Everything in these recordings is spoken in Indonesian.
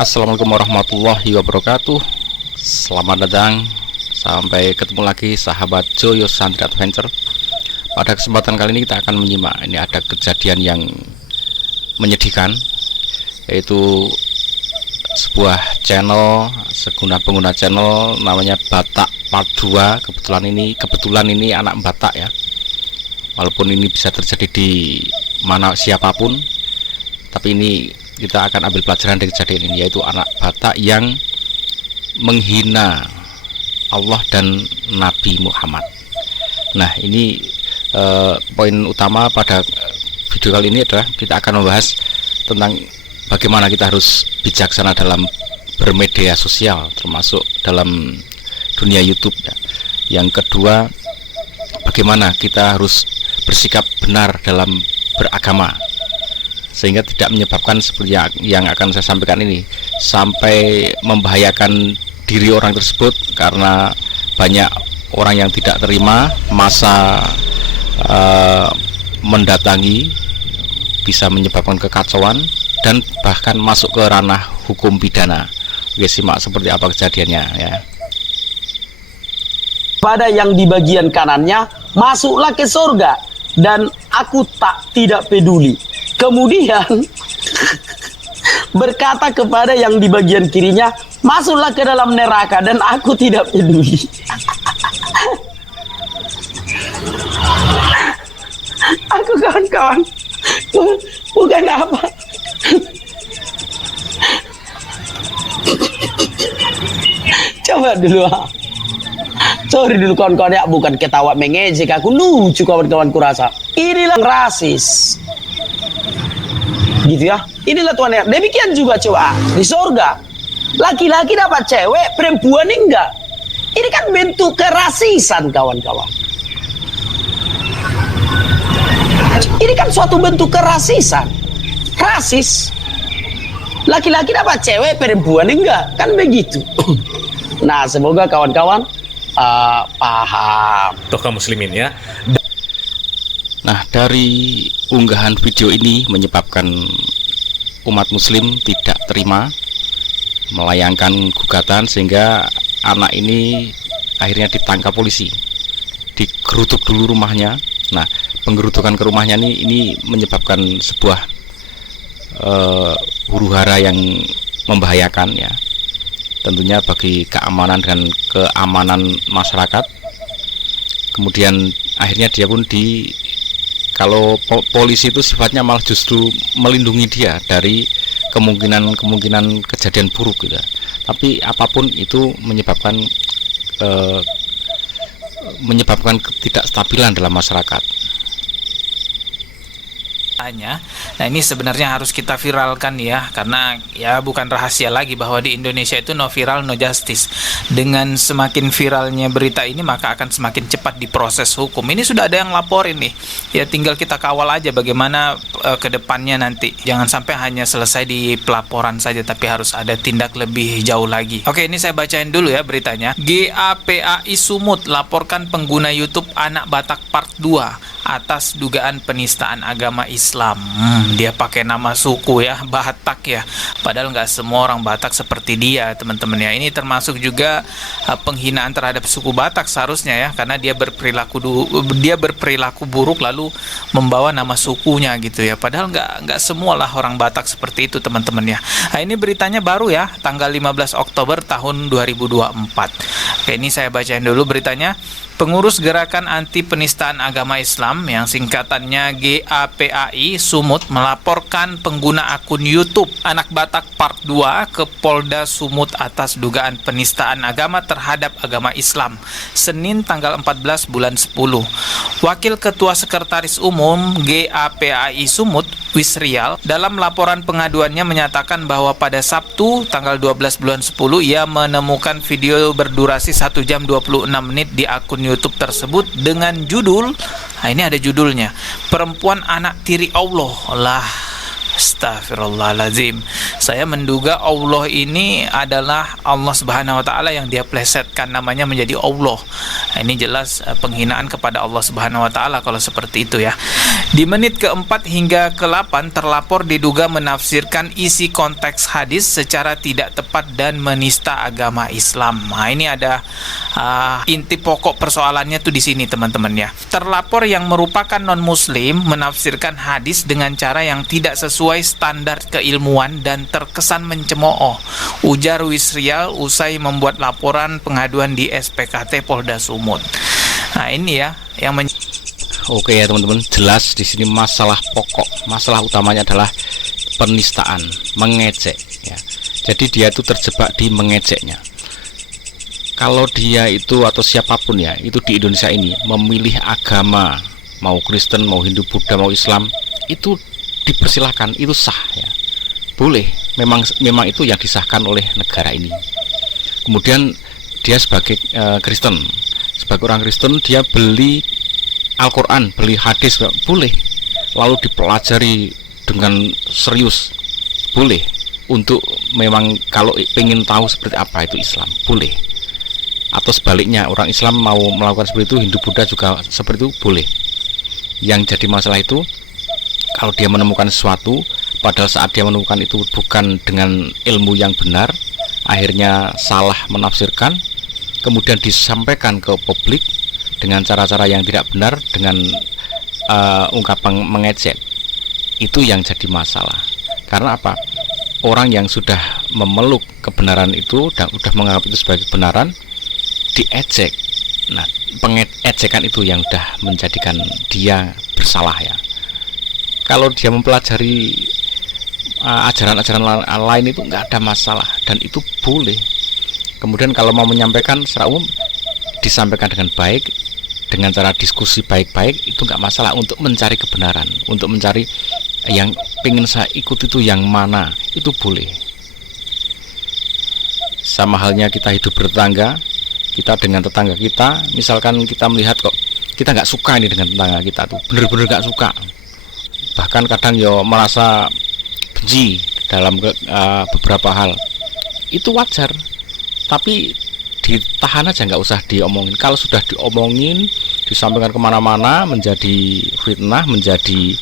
Assalamualaikum warahmatullahi wabarakatuh. Selamat datang, sampai ketemu lagi sahabat Joyo Santri Adventure. Pada kesempatan kali ini kita akan menyimak, ini ada kejadian yang menyedihkan, yaitu sebuah channel, pengguna channel namanya Batak Part 2. Kebetulan ini anak Batak ya. Walaupun ini bisa terjadi di mana siapapun, tapi ini kita akan ambil pelajaran dari kejadian ini, yaitu anak Batak yang menghina Allah dan Nabi Muhammad. Nah, ini poin utama pada video kali ini adalah kita akan membahas tentang bagaimana kita harus bijaksana dalam bermedia sosial, termasuk dalam dunia YouTube ya. Yang kedua, bagaimana kita harus bersikap benar dalam beragama, sehingga tidak menyebabkan seperti yang akan saya sampaikan ini sampai membahayakan diri orang tersebut, karena banyak orang yang tidak terima, masa mendatangi, bisa menyebabkan kekacauan dan bahkan masuk ke ranah hukum pidana. Oke, simak seperti apa kejadiannya ya. Pada yang di bagian kanannya, masuklah ke surga dan aku tidak peduli. Kemudian berkata kepada yang di bagian kirinya, masuklah ke dalam neraka dan aku tidak peduli. Aku kawan-kawan, bukan apa. Coba dulu. Sorry dulu kawan-kawan ya, bukan ketawa mengejek, aku lucu kawan-kawan kurasa. Inilah rasis. Gitu ya. Inilah Tuhan ya. Demikian juga coba di surga. Laki-laki dapat cewek, perempuan enggak. Ini kan bentuk kerasisan kawan-kawan. Ini kan suatu bentuk kerasisan. Rasis. Laki-laki dapat cewek, perempuan enggak. Kan begitu. Nah, semoga kawan-kawan paham. Toh kaum muslimin ya. Nah, dari unggahan video ini menyebabkan umat muslim tidak terima, melayangkan gugatan, sehingga anak ini akhirnya ditangkap polisi, digeruduk dulu rumahnya. Nah, penggerudukan ke rumahnya ini menyebabkan sebuah huru-hara yang membahayakan ya, tentunya bagi keamanan dan keamanan masyarakat. Kemudian akhirnya dia pun kalau polisi itu sifatnya malah justru melindungi dia dari kemungkinan kejadian buruk gitu. Tapi apapun itu menyebabkan ketidakstabilan dalam masyarakat. Nah, ini sebenarnya harus kita viralkan ya, karena ya bukan rahasia lagi bahwa di Indonesia itu no viral no justice. Dengan semakin viralnya berita ini, maka akan semakin cepat diproses hukum. Ini sudah ada yang laporin nih, ya tinggal kita kawal aja bagaimana ke depannya nanti. Jangan sampai hanya selesai di pelaporan saja, tapi harus ada tindak lebih jauh lagi. Oke, ini saya bacain dulu ya beritanya. GAPAI Sumut laporkan pengguna YouTube anak Batak Part 2 atas dugaan penistaan agama Islam. Dia pakai nama suku ya, Batak ya. Padahal nggak semua orang Batak seperti dia, teman-teman ya. Ini termasuk juga penghinaan terhadap suku Batak seharusnya ya, karena dia berperilaku buruk lalu membawa nama sukunya gitu ya. Padahal nggak semua lah orang Batak seperti itu, teman-teman ya. Nah, ini beritanya baru ya, tanggal 15 Oktober tahun 2024. Oke, ini saya bacain dulu beritanya. Pengurus Gerakan Anti Penistaan Agama Islam yang singkatannya GAPAI Sumut melaporkan pengguna akun YouTube Anak Batak Part 2 ke Polda Sumut atas dugaan penistaan agama terhadap agama Islam Senin tanggal 14 bulan 10. Wakil Ketua Sekretaris Umum GAPAI Sumut, Wisrial, dalam laporan pengaduannya menyatakan bahwa pada Sabtu tanggal 12 bulan 10 ia menemukan video berdurasi 1 jam 26 menit di akun YouTube tersebut dengan judul, nah ini ada judulnya, Perempuan Anak Tiri Allah lah. Astagfirullahaladzim. Saya menduga Allah ini adalah Allah Subhanahu wa Ta'ala yang dia plesetkan namanya menjadi Allah. Nah, ini jelas penghinaan kepada Allah Subhanahu wa Ta'ala kalau seperti itu ya. Di menit keempat hingga ke-8 terlapor diduga menafsirkan isi konteks hadis secara tidak tepat dan menista agama Islam. Nah, ini ada inti pokok persoalannya tuh di sini teman-teman ya. Terlapor yang merupakan non-muslim menafsirkan hadis dengan cara yang tidak sesuai standar keilmuan dan terkesan mencemooh, ujar Wisrial usai membuat laporan pengaduan di SPKT Polda Sumut. Nah, ini ya yang Oke ya teman-teman, jelas di sini masalah pokok, masalah utamanya adalah penistaan, mengejek ya. Jadi dia itu terjebak di mengejeknya. Kalau dia itu atau siapapun ya, itu di Indonesia ini memilih agama, mau Kristen, mau Hindu, Buddha, mau Islam, itu dipersilahkan, itu sah ya, boleh, memang itu yang disahkan oleh negara ini. Kemudian dia sebagai Kristen, sebagai orang Kristen, dia beli Al-Quran, beli hadis, boleh, lalu dipelajari dengan serius, boleh, untuk memang kalau ingin tahu seperti apa itu Islam, boleh. Atau sebaliknya, orang Islam mau melakukan seperti itu, Hindu, Buddha juga seperti itu, boleh. Yang jadi masalah itu kalau dia menemukan sesuatu, padahal saat dia menemukan itu bukan dengan ilmu yang benar, akhirnya salah menafsirkan, kemudian disampaikan ke publik dengan cara-cara yang tidak benar, dengan ungkapan mengejek. Itu yang jadi masalah. Karena apa? Orang yang sudah memeluk kebenaran itu dan sudah menganggap itu sebagai kebenaran, diejek. Nah, pengejekan itu yang sudah menjadikan dia bersalah ya. Kalau dia mempelajari ajaran-ajaran lain itu nggak ada masalah dan itu boleh. Kemudian kalau mau menyampaikan secara umum, disampaikan dengan baik, dengan cara diskusi baik-baik, itu nggak masalah, untuk mencari kebenaran, untuk mencari yang pengen saya ikut itu yang mana, itu boleh. Sama halnya kita hidup bertetangga, kita dengan tetangga kita, misalkan kita melihat kok kita nggak suka ini dengan tetangga kita tuh, bener-bener nggak suka, bahkan kadang ya merasa benci dalam beberapa hal, itu wajar, tapi ditahan aja, nggak usah diomongin. Kalau sudah diomongin, disampaikan kemana-mana, menjadi fitnah, menjadi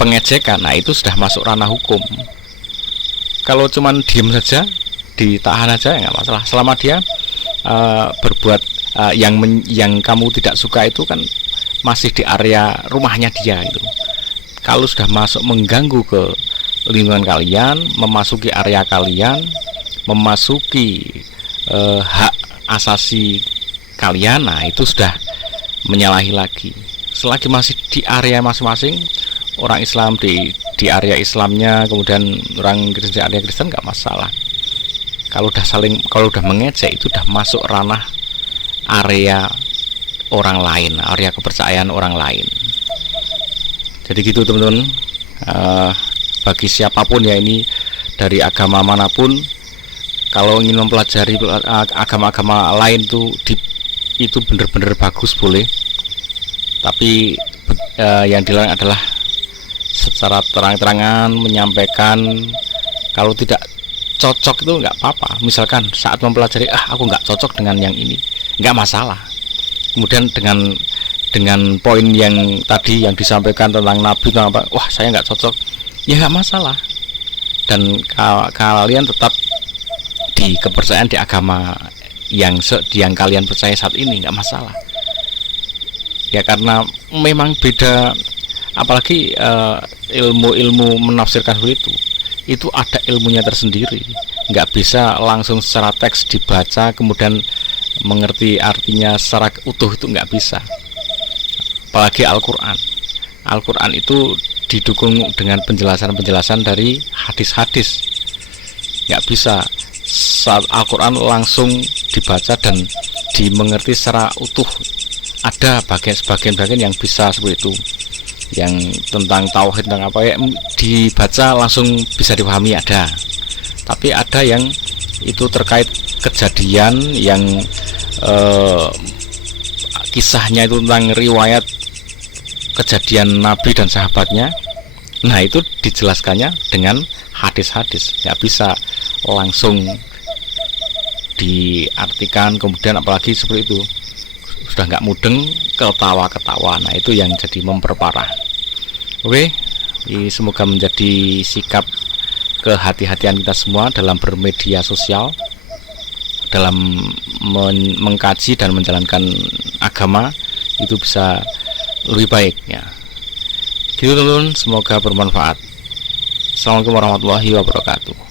pengejekan, nah itu sudah masuk ranah hukum. Kalau cuman diem saja, ditahan aja, ya nggak masalah, selama dia berbuat yang kamu tidak suka itu kan masih di area rumahnya dia itu. Kalau sudah masuk mengganggu ke lingkungan kalian, memasuki area kalian, memasuki hak asasi kalian, nah itu sudah menyalahi lagi. Selagi masih di area masing-masing, orang Islam di area Islamnya, kemudian orang Kristen di area Kristen, nggak masalah. Kalau udah mengejek, itu udah masuk ranah area orang lain, area kepercayaan orang lain. Jadi gitu teman-teman, bagi siapapun ya, ini dari agama manapun, kalau ingin mempelajari agama-agama lain tuh itu benar-benar bagus, boleh, tapi yang dilarang adalah secara terang-terangan menyampaikan. Kalau tidak cocok itu nggak apa-apa, misalkan saat mempelajari, aku nggak cocok dengan yang ini, nggak masalah. Kemudian dengan poin yang tadi yang disampaikan tentang Nabi, tentang apa, wah saya nggak cocok, ya nggak masalah. Dan kalian tetap di kepercayaan di agama yang kalian percaya saat ini, nggak masalah. Ya karena memang beda, apalagi ilmu menafsirkan itu ada ilmunya tersendiri, nggak bisa langsung secara teks dibaca kemudian mengerti artinya secara utuh, itu nggak bisa. Apalagi Al-Quran itu didukung dengan penjelasan-penjelasan dari hadis-hadis, nggak bisa saat Al-Quran langsung dibaca dan dimengerti secara utuh. Ada bagian-bagian yang bisa seperti itu, yang tentang tauhid, tentang apa ya, dibaca langsung bisa dipahami, ada. Tapi ada yang itu terkait kejadian yang kisahnya itu tentang riwayat kejadian Nabi dan sahabatnya, nah itu dijelaskannya dengan hadis-hadis, nggak bisa langsung diartikan. Kemudian apalagi seperti itu sudah nggak mudeng, ketawa-ketawa, nah itu yang jadi memperparah. Oke, semoga menjadi sikap kehati-hatian kita semua dalam bermedia sosial, dalam mengkaji dan menjalankan agama itu bisa lebih baik ya. Gitu teman-teman, semoga bermanfaat. Assalamualaikum warahmatullahi wabarakatuh.